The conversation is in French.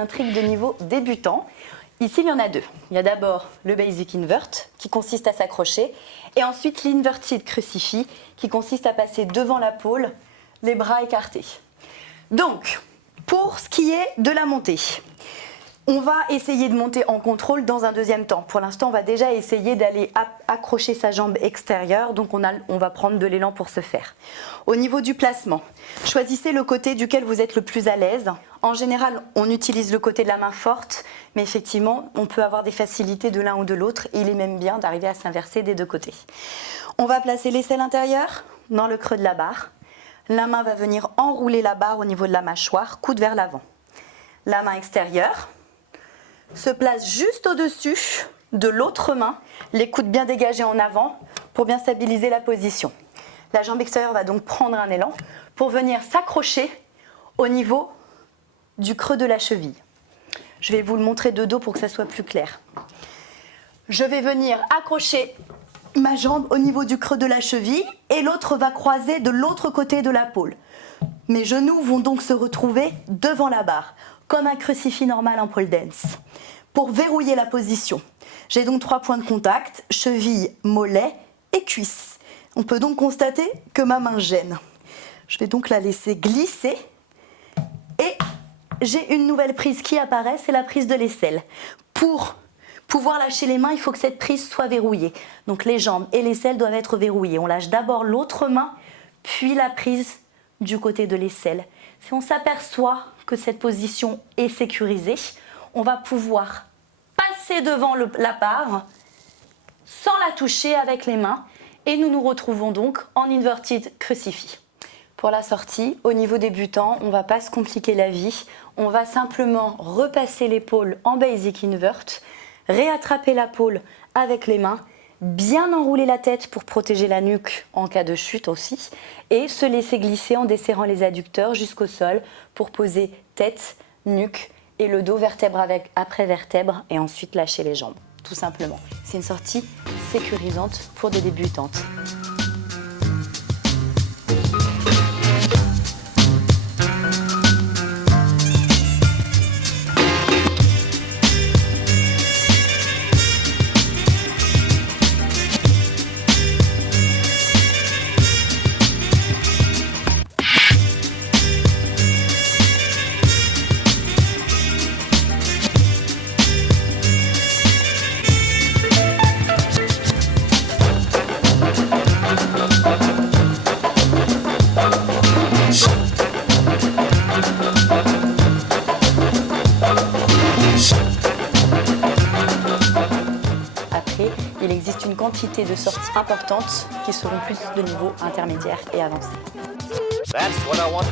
un trick de niveau débutant. Ici, il y en a deux. Il y a d'abord le basic invert qui consiste à s'accrocher et ensuite l'inverted crucifix qui consiste à passer devant la pôle, les bras écartés. Donc, pour ce qui est de la montée, on va essayer de monter en contrôle dans un deuxième temps. Pour l'instant, on va déjà essayer d'aller accrocher sa jambe extérieure, donc on va prendre de l'élan pour ce faire. Au niveau du placement, choisissez le côté duquel vous êtes le plus à l'aise. En général, on utilise le côté de la main forte, mais effectivement, on peut avoir des facilités de l'un ou de l'autre. Il est même bien d'arriver à s'inverser des deux côtés. On va placer l'aisselle intérieure dans le creux de la barre. La main va venir enrouler la barre au niveau de la mâchoire, coude vers l'avant. La main extérieure se place juste au-dessus de l'autre main, les coudes bien dégagés en avant pour bien stabiliser la position. La jambe extérieure va donc prendre un élan pour venir s'accrocher au niveau du creux de la cheville. Je vais vous le montrer de dos pour que ça soit plus clair. Je vais venir accrocher ma jambe au niveau du creux de la cheville et l'autre va croiser de l'autre côté de la pôle. Mes genoux vont donc se retrouver devant la barre, comme un crucifix normal en pole dance. Pour verrouiller la position, j'ai donc 3 points de contact, cheville, mollet et cuisse. On peut donc constater que ma main gêne. Je vais donc la laisser glisser et j'ai une nouvelle prise qui apparaît, c'est la prise de l'aisselle. Pour pouvoir lâcher les mains, il faut que cette prise soit verrouillée. Donc les jambes et l'aisselle doivent être verrouillées. On lâche d'abord l'autre main, puis la prise du côté de l'aisselle. Si on s'aperçoit que cette position est sécurisée, on va pouvoir passer devant la barre sans la toucher avec les mains et nous nous retrouvons donc en inverted crucifix. Pour la sortie, au niveau débutant, on ne va pas se compliquer la vie. On va simplement repasser l'épaule en basic invert, réattraper la pôle avec les mains, bien enrouler la tête pour protéger la nuque en cas de chute aussi et se laisser glisser en desserrant les adducteurs jusqu'au sol pour poser tête, nuque et le dos vertèbre après vertèbre et ensuite lâcher les jambes, tout simplement. C'est une sortie sécurisante pour des débutantes. Il existe une quantité de sorties importantes qui seront plus de niveau intermédiaire et avancé. That's what I want.